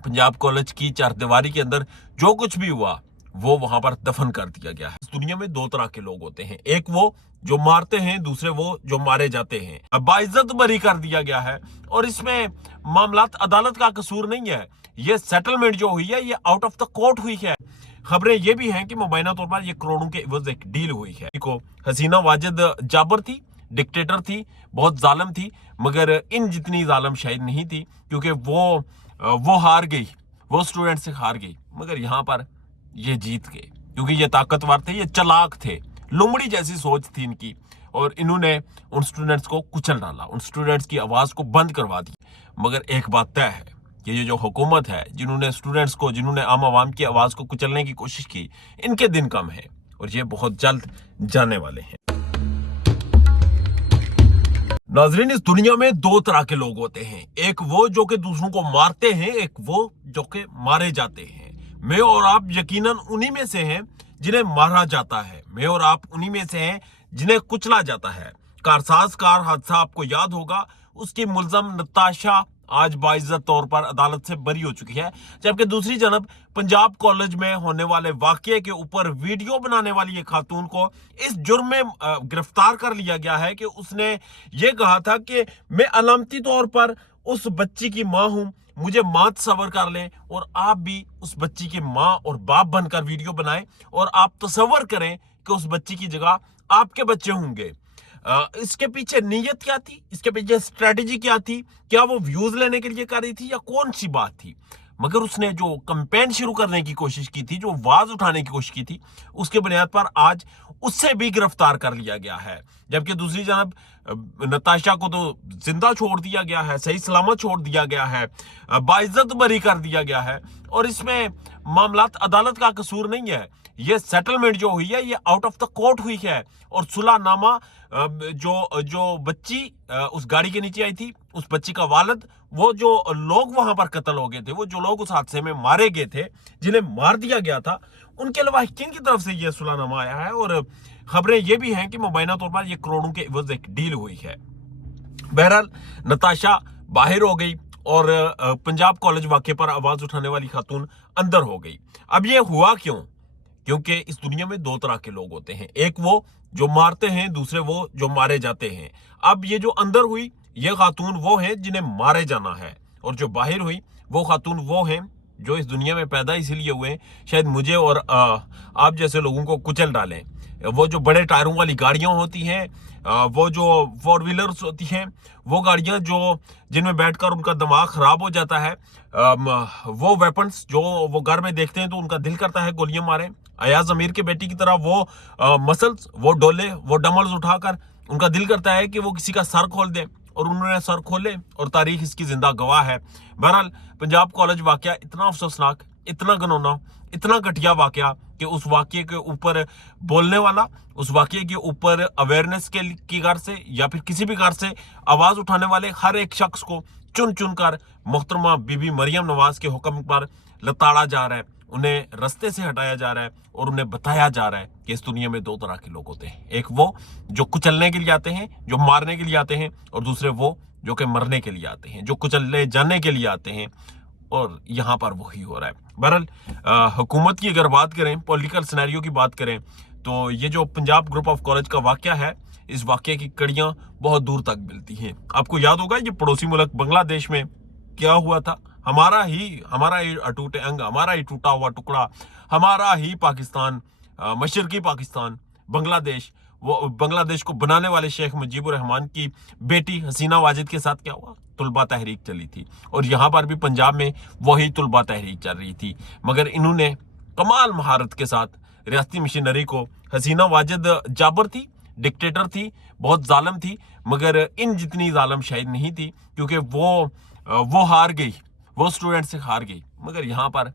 Punjab college की चारदीवारी के अंदर जो कुछ भी हुआ वो वहां पर दफन कर दिया गया है। इस दुनिया में दो तरह के लोग होते हैं, एक वो जो मारते हैं, दूसरे वो जो मारे जाते हैं। अब बाइज्जत बरी कर दिया गया है और इसमें मामलात अदालत का कसूर नहीं है। ये सेटलमेंट जो हुई है ये आउट ऑफ द कोर्ट हुई है। खबरें ये भी हैं कि मुबैना तौर पर ये करोड़ों के इवज एक डील हुई है। को हसीना वाजिद जाबर थी, डिक्टेटर थी, बहुत जालिम थी, मगर इन जितनी जालिम शायद नहीं थी, क्योंकि वो हार गई, वो स्टूडेंट से हार गई, मगर यहाँ पर ये जीत गए क्योंकि ये ताकतवर थे, ये चालाक थे, लोमड़ी जैसी सोच थी इनकी, और इन्होंने उन स्टूडेंट्स को कुचल डाला, उन स्टूडेंट्स की आवाज को बंद करवा दी। मगर एक बात तय है कि ये जो हुकूमत है, जिन्होंने स्टूडेंट्स को, जिन्होंने आम आवाम की आवाज को कुचलने की कोशिश की, इनके दिन कम है और ये बहुत जल्द जाने वाले हैं। नाजरीन, इस दुनिया में दो तरह के लोग होते हैं, एक वो जो कि दूसरों को मारते हैं, एक वो जो कि मारे जाते हैं। मैं और आप यकीनन उन्हीं में से हैं जिन्हें मारा जाता है, मैं और आप उन्हीं में से हैं जिन्हें कुचला जाता है। कारसाज कार हादसा आपको याद होगा, उसकी मुलजम नताशा आज बाइज्जत तौर पर अदालत से बरी हो चुकी है, जबकि दूसरी जानब पंजाब कॉलेज में होने वाले वाकये के ऊपर वीडियो बनाने वाली एक खातून को इस जुर्म में गिरफ्तार कर लिया गया है कि उसने ये कहा था कि मैं अलामती तौर पर उस बच्ची की माँ हूं, मुझे मां तस्वर कर लें और आप भी उस बच्ची के माँ और बाप बनकर वीडियो बनाएं और आप तस्वर करें कि उस बच्ची की जगह आपके बच्चे होंगे। इसके पीछे नीयत क्या थी, इसके पीछे स्ट्रेटेजी क्या थी, क्या वो व्यूज लेने के लिए कर रही थी या कौन सी बात थी? मगर उसने जो कैंपेन शुरू करने की कोशिश की थी, जो आवाज उठाने की कोशिश की थी, उसके बुनियाद पर आज उससे भी गिरफ्तार कर लिया गया है। जबकि दूसरी जानब नताशा को तो जिंदा छोड़ दिया गया है, सही सलामत छोड़ दिया गया है, बाइज्जत बरी कर दिया गया है और इसमें मामलात अदालत का कसूर नहीं है। ये सेटलमेंट जो हुई है ये आउट ऑफ द कोर्ट हुई है और सुलहनामा जो बच्ची उस गाड़ी के नीचे आई थी, उस बच्ची का वालिद, वो जो लोग वहां पर कत्ल हो गए थे, वो जो लोग उस हादसे में मारे गए थे, जिन्हें मार दिया गया था, उनके अलावा किन की तरफ से ये सुलहनामा आया है। और खबरें ये भी हैं कि मुबैना तौर पर ये करोड़ों के इवज एक डील हुई है। बहरहाल नताशा बाहर हो गई और पंजाब कॉलेज वाकये पर आवाज उठाने वाली खातून अंदर हो गई। अब ये हुआ क्यों? क्योंकि इस दुनिया में दो तरह के लोग होते हैं, एक वो जो मारते हैं, दूसरे वो जो मारे जाते हैं। अब ये जो अंदर हुई ये खातून वो है जिन्हें मारे जाना है और जो बाहर हुई वो खातून वो हैं जो इस दुनिया में पैदा इसीलिए हुए शायद मुझे और आप जैसे लोगों को कुचल डालें। वो जो बड़े टायरों वाली गाड़ियां होती हैं, वो जो फोर व्हीलर्स होती हैं, वो गाड़ियां जो जिनमें बैठकर उनका दिमाग खराब हो जाता है, वो वेपन्स जो वो घर में देखते हैं तो उनका दिल करता है गोलियां मारें। अयाज अमीर के बेटी की तरह वो मसल्स, वो डोले, वो डमल्स उठाकर उनका दिल करता है कि वो किसी का सर खोल दे और उन्होंने सर खोले और तारीख इसकी जिंदा गवाह है। बहरहाल पंजाब कॉलेज वाकया इतना अफसोसनाक, इतना घिनौना, इतना घटिया वाकया कि उस वाकये के ऊपर बोलने वाला, उस वाकये के ऊपर अवेयरनेस की गर से या फिर किसी भी गर से आवाज उठाने वाले हर एक शख्स को चुन चुन कर मोहतरमा बीबी मरियम नवाज के हुक्म पर लताड़ा जा रहा है, उन्हें रास्ते से हटाया जा रहा है और उन्हें बताया जा रहा है कि इस दुनिया में दो तरह के लोग होते हैं, एक वो जो कुचलने के लिए आते हैं, जो मारने के लिए आते हैं, और दूसरे वो जो कि मरने के लिए आते हैं, जो कुचलने जाने के लिए आते हैं। और यहाँ पर वही हो रहा है। बहरहाल हुकूमत की अगर बात करें, पॉलिटिकल सिनेरियो की बात करें, तो ये जो पंजाब ग्रुप ऑफ कॉलेज का वाकया है, इस वाकये की कड़ियां बहुत दूर तक मिलती हैं। आपको याद होगा ये पड़ोसी मुल्क बांग्लादेश में क्या हुआ था, हमारा ही अटूटे अंग, हमारा ही टूटा हुआ टुकड़ा, हमारा ही पाकिस्तान, मशरकी पाकिस्तान बांग्लादेश, वो बांग्लादेश को बनाने वाले शेख मुजीबुर रहमान की बेटी हसीना वाजिद के साथ क्या हुआ? तुलबा तहरीक चली थी और यहाँ पर भी पंजाब में वही तुलबा तहरीक चल रही थी, मगर इन्होंने कमाल महारत के साथ रियासती मशीनरी को, हसीना वाजिद जाबर थी, डिक्टेटर थी, बहुत जालिम थी, मगर इन जितनी जालिम शायद नहीं थी, क्योंकि वो हार गई, वो स्टूडेंट से हार गई, मगर यहाँ पर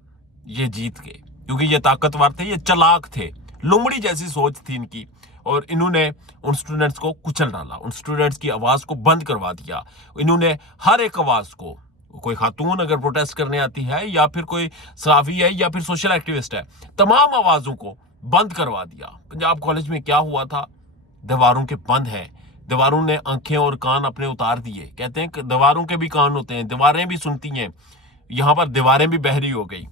ये जीत गए क्योंकि ये ताकतवर थे, ये चालाक थे, लोमड़ी जैसी सोच थी इनकी, और इन्होंने उन स्टूडेंट्स को कुचल डाला, उन स्टूडेंट्स की आवाज को बंद करवा दिया। इन्होंने हर एक आवाज को, कोई खातून अगर प्रोटेस्ट करने आती है या फिर कोई सहाफी है या फिर सोशल एक्टिविस्ट है, तमाम आवाजों को बंद करवा दिया। पंजाब कॉलेज में क्या हुआ था? दीवारों के बंद है, दीवारों ने आंखें और कान अपने उतार दिए। कहते हैं कि दीवारों के भी कान होते हैं, दीवारें भी सुनती हैं, यहाँ पर दीवारें भी बहरी हो गई।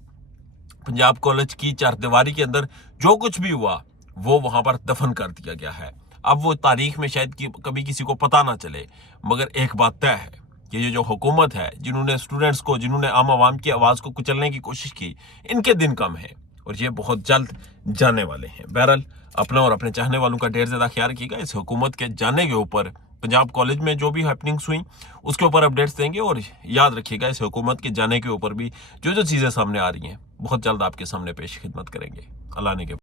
पंजाब कॉलेज की चारदीवारी के अंदर जो कुछ भी हुआ वो वहां पर दफन कर दिया गया है। अब वो तारीख में शायद कभी किसी को पता ना चले, मगर एक बात तय है कि ये जो हुकूमत है, जिन्होंने स्टूडेंट्स को, जिन्होंने आम आवाम की आवाज़ को कुचलने की कोशिश की, इनके दिन कम है और ये बहुत जल्द जाने वाले हैं। बहरहाल अपना और अपने चाहने वालों का ढेर ज़्यादा ख्याल रखिएगा। इस हुकूमत के जाने के ऊपर पंजाब कॉलेज में जो भी हैपनिंग्स हुई उसके ऊपर अपडेट्स देंगे, और याद रखिएगा इस हुकूमत के जाने के ऊपर भी जो जो चीज़ें सामने आ रही हैं बहुत जल्द आपके सामने पेश खिदमत करेंगे। अल्लाह ने के